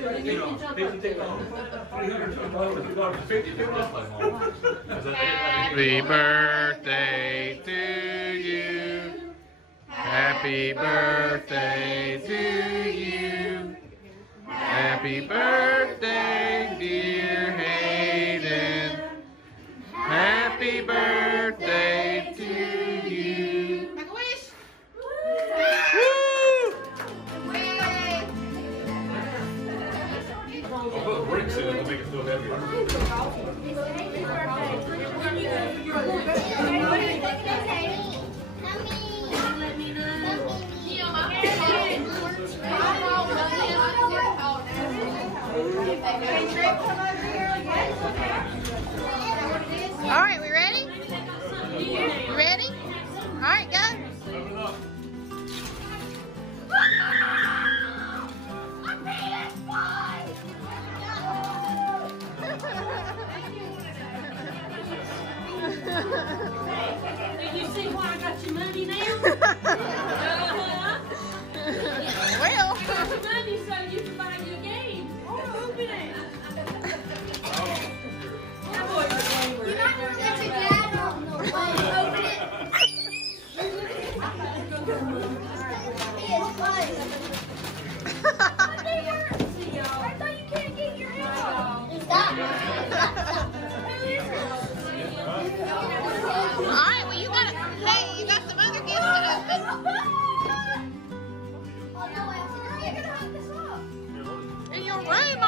Happy birthday to you. Happy birthday to you. Happy birthday, dear Hayden. Happy birthday to you. Make a wish. Woo! I'll put bricks in it to make it feel heavier. All right, we ready? You ready? All right, go. Open it up. Did you see why I got your money now? Well. I got your money so you can buy you a game. Open it. That boy's a gamer. You're not going to let your dad open it. See y'all. I thought you can't get your hands on. Stop. Alright, well you got hey, you got some other gifts to open. Oh no, you're gonna have this up. In your room,